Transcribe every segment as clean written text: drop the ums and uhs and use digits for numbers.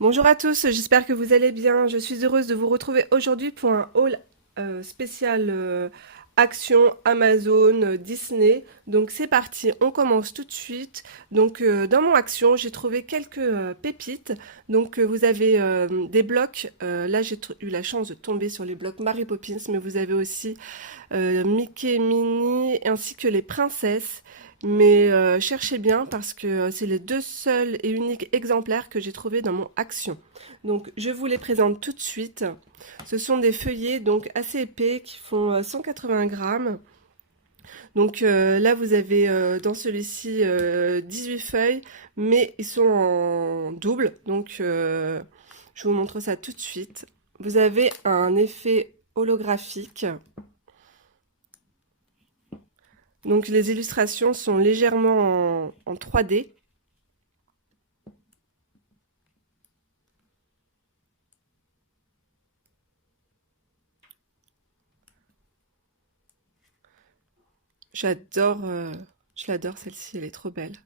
Bonjour à tous, j'espère que vous allez bien. Je suis heureuse de vous retrouver aujourd'hui pour un haul spécial Action, Amazon, Disney. Donc c'est parti, on commence tout de suite. Donc dans mon Action, j'ai trouvé quelques pépites. Donc vous avez des blocs. Là j'ai eu la chance de tomber sur les blocs Mary Poppins, mais vous avez aussi Mickey et Minnie ainsi que les princesses. Mais cherchez bien parce que c'est les deux seuls et uniques exemplaires que j'ai trouvés dans mon Action. Donc je vous les présente tout de suite. Ce sont des feuillets donc assez épais qui font 180 grammes. Donc là vous avez dans celui-ci 18 feuilles, mais ils sont en double. Donc je vous montre ça tout de suite. Vous avez un effet holographique. Donc les illustrations sont légèrement en 3D. J'adore, je l'adore celle-ci, elle est trop belle.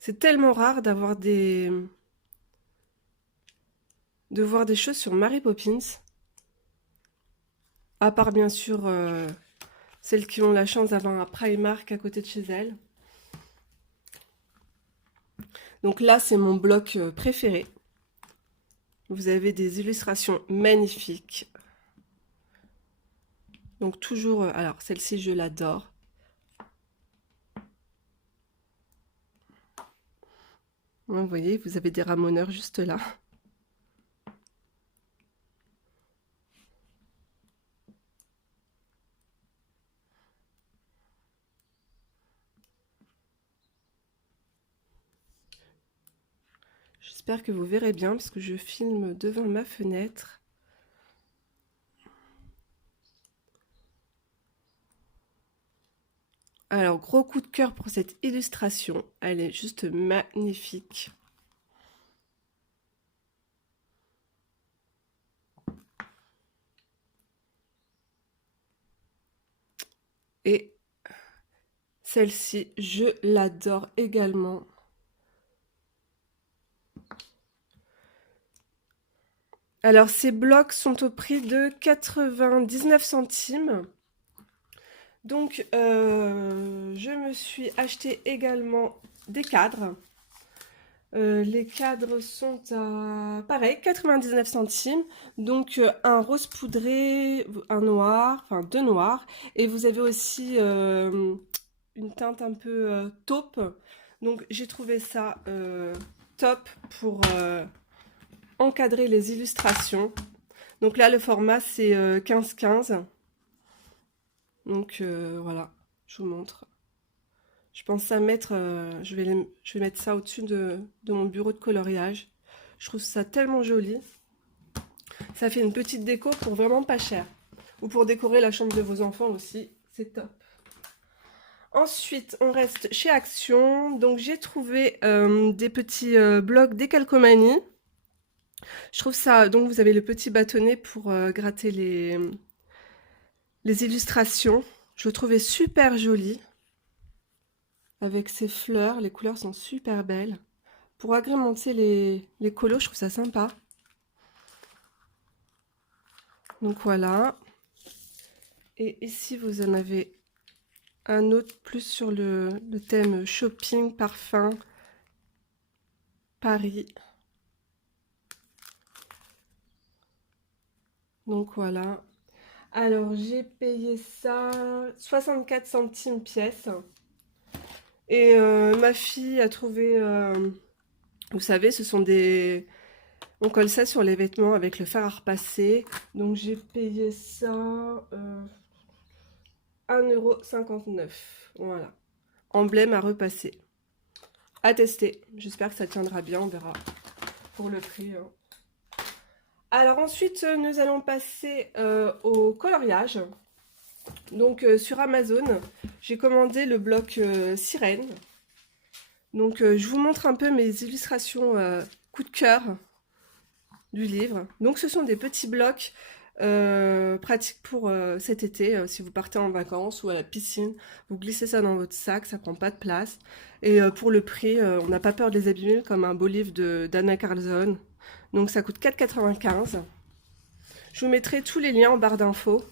C'est tellement rare de voir des choses sur Mary Poppins, à part bien sûr celles qui ont la chance d'avoir un Primark à côté de chez elles. Donc là, c'est mon bloc préféré. Vous avez des illustrations magnifiques. Donc toujours, alors celle-ci, je l'adore. Vous voyez, vous avez des ramoneurs juste là. J'espère que vous verrez bien parce que je filme devant ma fenêtre. Alors, gros coup de cœur pour cette illustration. Elle est juste magnifique. Et celle-ci, je l'adore également. Alors, ces blocs sont au prix de 99 centimes. Donc, je me suis acheté également des cadres. Les cadres sont à, pareil, 99 centimes. Donc, un rose poudré, un noir, enfin deux noirs. Et vous avez aussi une teinte un peu taupe. Donc, j'ai trouvé ça top pour encadrer les illustrations. Donc là, le format, c'est 15-15. Donc voilà, je vous montre. Je pense à mettre, je vais mettre ça au-dessus de mon bureau de coloriage. Je trouve ça tellement joli. Ça fait une petite déco pour vraiment pas cher. Ou pour décorer la chambre de vos enfants aussi, c'est top. Ensuite, on reste chez Action. Donc j'ai trouvé des petits blocs décalcomanie. Je trouve ça, donc vous avez le petit bâtonnet pour gratter les illustrations. Je le trouvais super joli. Avec ces fleurs, les couleurs sont super belles. Pour agrémenter les colos, je trouve ça sympa. Donc voilà. Et ici, vous en avez un autre plus sur le thème shopping, parfum, Paris. Donc voilà. Alors, j'ai payé ça 64 centimes pièce. Et ma fille a trouvé, vous savez, ce sont des... On colle ça sur les vêtements avec le fer à repasser. Donc j'ai payé ça 1,59 €. Voilà. Emblème à repasser. À tester. J'espère que ça tiendra bien, on verra pour le prix. Alors ensuite, nous allons passer au coloriage. Donc sur Amazon, j'ai commandé le bloc sirène. Donc je vous montre un peu mes illustrations coup de cœur du livre. Donc ce sont des petits blocs pratique pour cet été, si vous partez en vacances ou à la piscine, vous glissez ça dans votre sac, ça prend pas de place. Et pour le prix, on n'a pas peur de les abîmer comme un beau livre d'Anna Carlzon. Donc ça coûte 4,95 €. Je vous mettrai tous les liens en barre d'infos.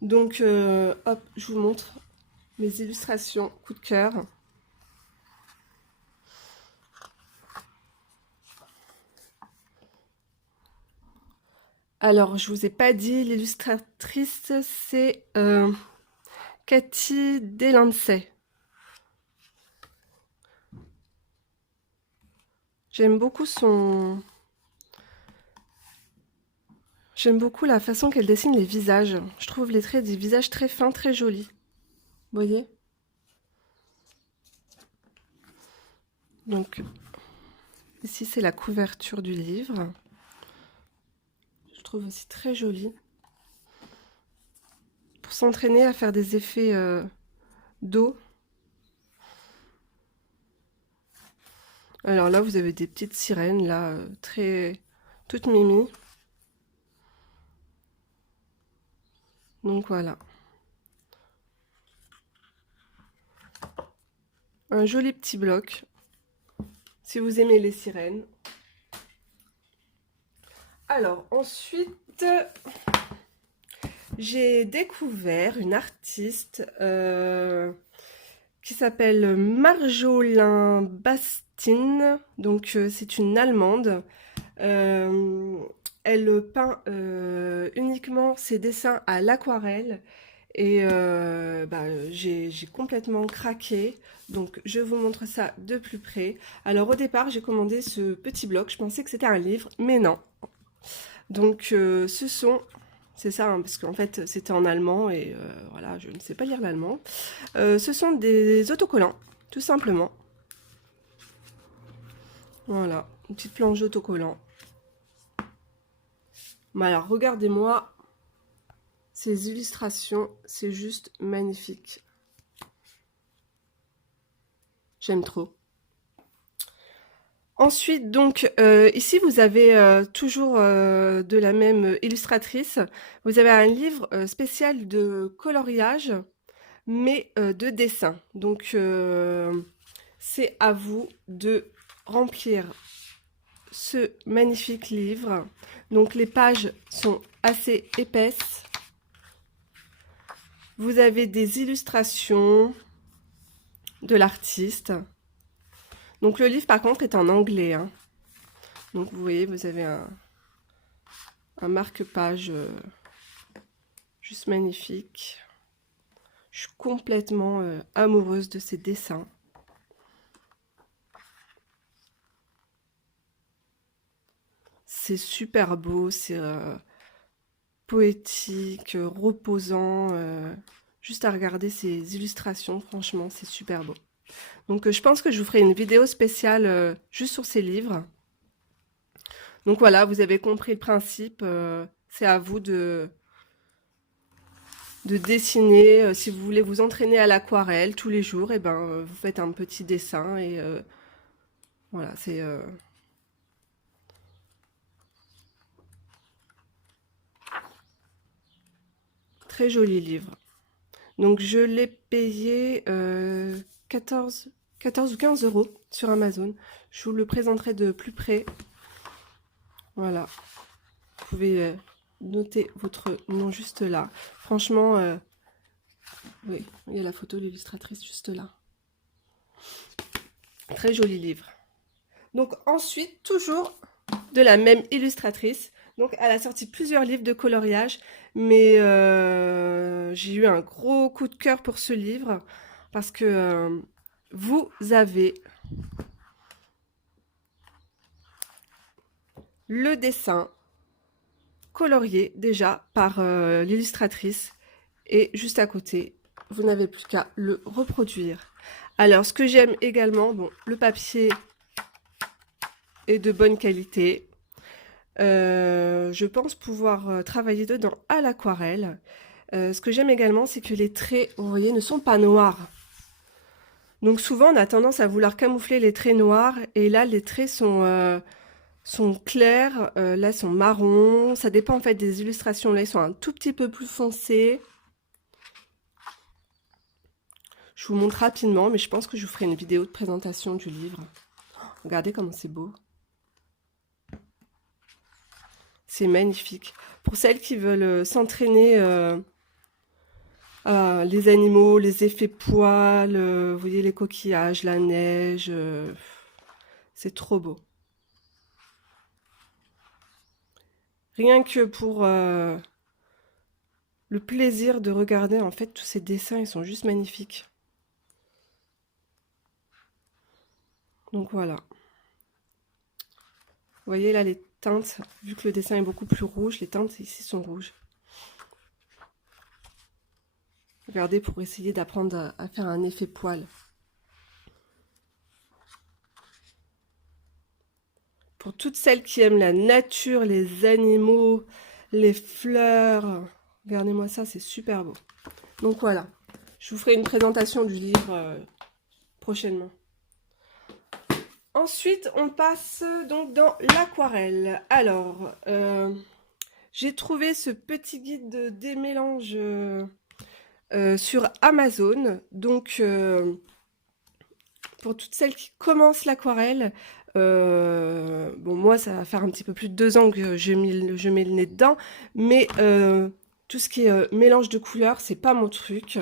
Donc hop, je vous montre mes illustrations coup de cœur. Alors, je vous ai pas dit, l'illustratrice, c'est Cathy Delancey. J'aime beaucoup J'aime beaucoup la façon qu'elle dessine les visages. Je trouve les traits des visages très fins, très jolis. Vous voyez? Donc, ici, c'est la couverture du livre. Je trouve aussi très jolie. Pour s'entraîner à faire des effets d'eau. Alors là, vous avez des petites sirènes, là, toutes mimi. Donc voilà. Un joli petit bloc. Si vous aimez les sirènes. Alors, ensuite, j'ai découvert une artiste qui s'appelle Marjolin Bastine. Donc, c'est une Allemande. Elle peint uniquement ses dessins à l'aquarelle. Et j'ai complètement craqué. Donc, je vous montre ça de plus près. Alors, au départ, j'ai commandé ce petit bloc. Je pensais que c'était un livre, mais non. Donc, c'est ça, hein, parce qu'en fait, c'était en allemand et voilà, je ne sais pas lire l'allemand. Ce sont des autocollants, tout simplement. Voilà, une petite planche d'autocollants. Mais alors, regardez-moi ces illustrations, c'est juste magnifique. J'aime trop. Ensuite, donc, ici, vous avez toujours de la même illustratrice. Vous avez un livre spécial de coloriage, mais de dessin. Donc, c'est à vous de remplir ce magnifique livre. Donc, les pages sont assez épaisses. Vous avez des illustrations de l'artiste. Donc le livre par contre est en anglais, hein. Donc vous voyez, vous avez un marque-page juste magnifique. Je suis complètement amoureuse de ces dessins. C'est super beau, c'est poétique, reposant. Juste à regarder ces illustrations, franchement, c'est super beau. Donc je pense que je vous ferai une vidéo spéciale juste sur ces livres. Donc voilà, vous avez compris le principe. C'est à vous de dessiner. Si vous voulez vous entraîner à l'aquarelle tous les jours, et ben vous faites un petit dessin et voilà, c'est très joli livre. Donc je l'ai payé 14 ou 15 € sur Amazon. Je vous le présenterai de plus près. Voilà. Vous pouvez noter votre nom juste là. Franchement, oui, il y a la photo de l'illustratrice juste là. Très joli livre. Donc ensuite, toujours de la même illustratrice. Donc elle a sorti plusieurs livres de coloriage, mais j'ai eu un gros coup de cœur pour ce livre parce que vous avez le dessin colorié déjà par l'illustratrice et juste à côté, vous n'avez plus qu'à le reproduire. Alors ce que j'aime également, bon, le papier est de bonne qualité. Je pense pouvoir travailler dedans à l'aquarelle. Ce que j'aime également, c'est que les traits, vous voyez, ne sont pas noirs. Donc souvent, on a tendance à vouloir camoufler les traits noirs. Et là, les traits sont sont clairs, là, sont marrons. Ça dépend en fait des illustrations. Là, ils sont un tout petit peu plus foncés. Je vous montre rapidement, mais je pense que je vous ferai une vidéo de présentation du livre. Regardez comment c'est beau. C'est magnifique. Pour celles qui veulent s'entraîner les animaux, les effets poils, vous voyez les coquillages, la neige, c'est trop beau. Rien que pour le plaisir de regarder, en fait, tous ces dessins, ils sont juste magnifiques. Donc voilà. Vous voyez là les teintes, vu que le dessin est beaucoup plus rouge, les teintes ici sont rouges. Regardez pour essayer d'apprendre à faire un effet poil. Pour toutes celles qui aiment la nature, les animaux, les fleurs, regardez-moi ça, c'est super beau. Donc voilà, je vous ferai une présentation du livre prochainement. Ensuite, on passe donc dans l'aquarelle. Alors, j'ai trouvé ce petit guide des mélanges sur Amazon. Donc, pour toutes celles qui commencent l'aquarelle, bon, moi, ça va faire un petit peu plus de 2 ans que je mets le nez dedans, mais tout ce qui est mélange de couleurs, c'est pas mon truc.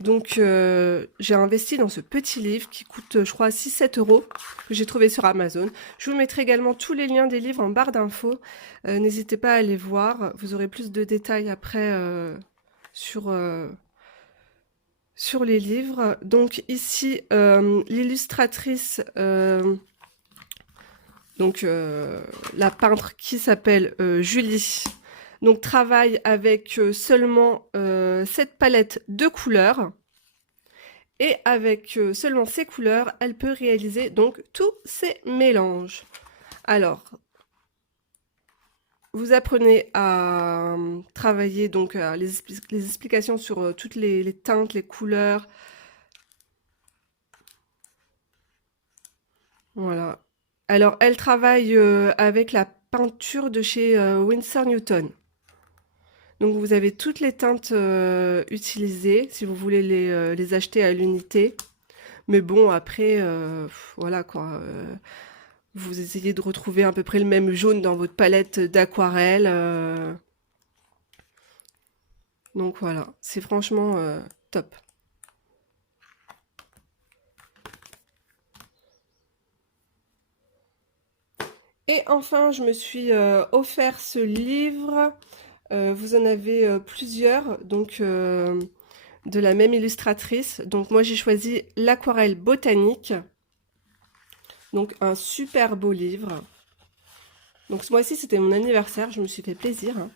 Donc, j'ai investi dans ce petit livre qui coûte, je crois, 6-7 euros, que j'ai trouvé sur Amazon. Je vous mettrai également tous les liens des livres en barre d'infos. N'hésitez pas à aller voir. Vous aurez plus de détails après sur les livres. Donc, ici, l'illustratrice, la peintre qui s'appelle Julie, donc travaille avec seulement cette palette de couleurs. Et avec seulement ces couleurs, elle peut réaliser donc tous ces mélanges. Alors, vous apprenez à travailler donc les explications sur toutes les teintes, les couleurs. Voilà. Alors, elle travaille avec la peinture de chez Winsor Newton. Donc, vous avez toutes les teintes utilisées, si vous voulez les acheter à l'unité. Mais bon, après, voilà quoi. Vous essayez de retrouver à peu près le même jaune dans votre palette d'aquarelle. Donc voilà, c'est franchement top. Et enfin, je me suis offert ce livre. Vous en avez plusieurs, donc de la même illustratrice. Donc moi, j'ai choisi l'aquarelle botanique. Donc un super beau livre. Donc ce mois-ci, c'était mon anniversaire. Je me suis fait plaisir. Hein.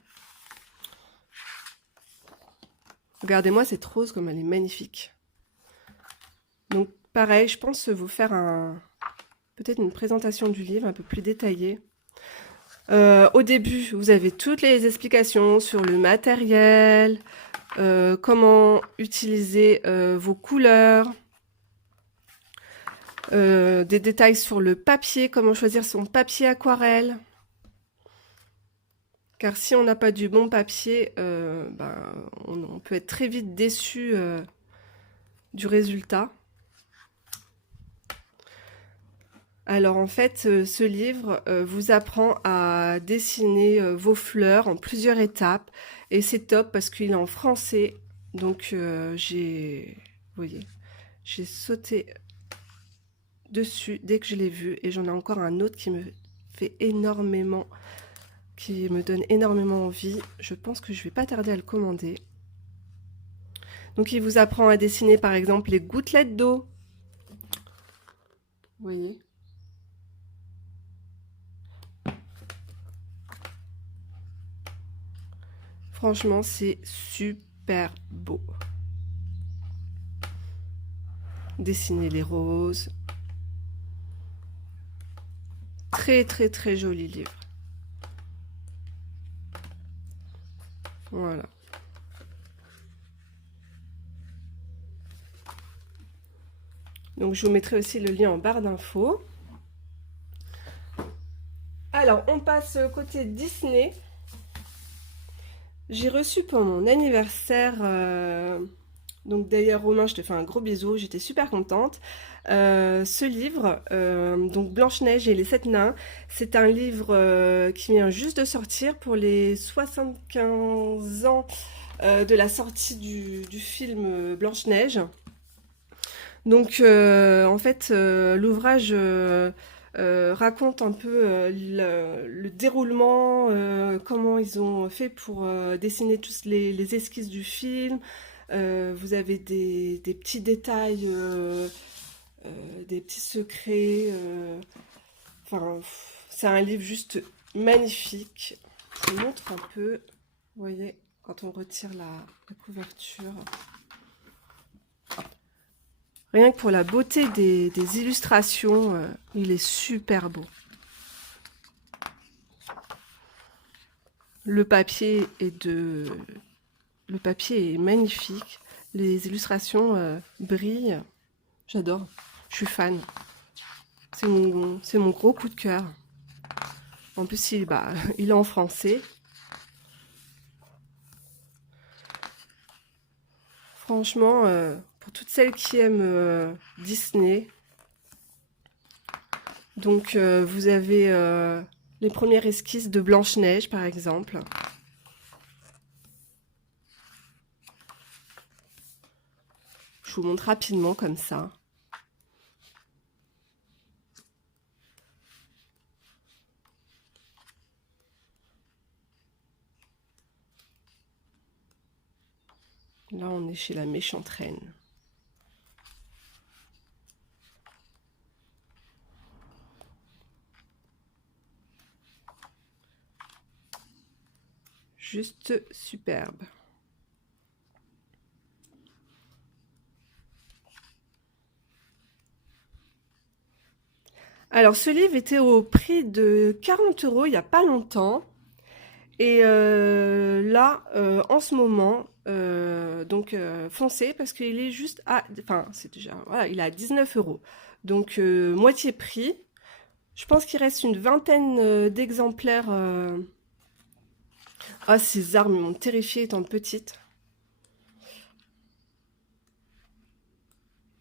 Regardez-moi cette rose comme elle est magnifique. Donc pareil, je pense vous faire peut-être une présentation du livre un peu plus détaillée. Au début, vous avez toutes les explications sur le matériel, comment utiliser vos couleurs, des détails sur le papier, comment choisir son papier aquarelle. Car si on n'a pas du bon papier, on peut être très vite déçu du résultat. Alors en fait, ce livre vous apprend à dessiner vos fleurs en plusieurs étapes. Et c'est top parce qu'il est en français. Donc vous voyez, j'ai sauté dessus dès que je l'ai vu. Et j'en ai encore un autre qui me fait énormément, qui me donne énormément envie. Je pense que je vais pas tarder à le commander. Donc il vous apprend à dessiner par exemple les gouttelettes d'eau. Vous voyez ? Franchement, c'est super beau. Dessiner les roses. Très très très joli livre. Voilà. Donc je vous mettrai aussi le lien en barre d'infos. Alors, on passe côté Disney. J'ai reçu pour mon anniversaire, donc d'ailleurs Romain, je te fais un gros bisou, j'étais super contente. Ce livre, donc Blanche-Neige et les 7 nains, c'est un livre qui vient juste de sortir pour les 75 ans de la sortie du film Blanche-Neige. Donc en fait, l'ouvrage raconte un peu le déroulement, comment ils ont fait pour dessiner tous les esquisses du film. Vous avez des petits détails, des petits secrets. Enfin, c'est un livre juste magnifique. Je vous montre un peu. Vous voyez, quand on retire la couverture. Rien que pour la beauté des illustrations, il est super beau. Le papier est magnifique. Les illustrations brillent. J'adore. Je suis fan. C'est mon gros coup de cœur. En plus, il est en français. Franchement, pour toutes celles qui aiment Disney, donc vous avez les premières esquisses de Blanche-Neige, par exemple. Je vous montre rapidement comme ça. Là, on est chez la méchante reine. Juste superbe. Alors, ce livre était au prix de 40 € il n'y a pas longtemps. Et là, en ce moment, donc foncez parce qu'il est juste à... Enfin, c'est déjà... Voilà, il est à 19 €. Donc, moitié prix. Je pense qu'il reste une vingtaine d'exemplaires. Ah, ces armes m'ont terrifiée étant petite.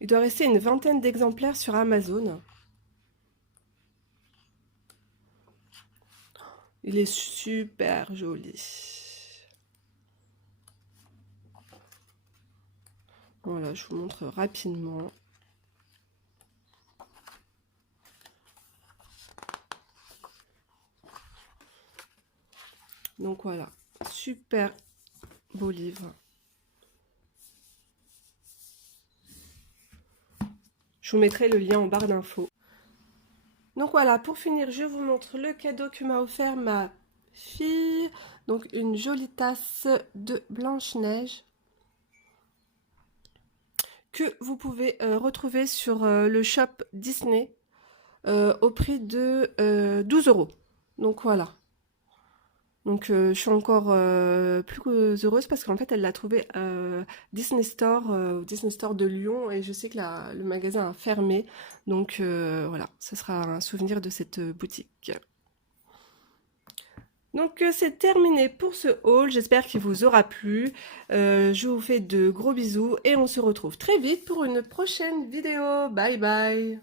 Il doit rester une vingtaine d'exemplaires sur Amazon. Il est super joli. Voilà, je vous montre rapidement. Donc voilà, super beau livre. Je vous mettrai le lien en barre d'infos. Donc voilà, pour finir, je vous montre le cadeau que m'a offert ma fille. Donc une jolie tasse de Blanche-Neige que vous pouvez retrouver sur le shop Disney au prix de 12 €. Donc voilà. Donc je suis encore plus heureuse parce qu'en fait elle l'a trouvé Disney Store, au Disney Store de Lyon, et je sais que le magasin a fermé. Donc voilà, ce sera un souvenir de cette boutique. Donc c'est terminé pour ce haul, j'espère qu'il vous aura plu. Je vous fais de gros bisous et on se retrouve très vite pour une prochaine vidéo. Bye bye!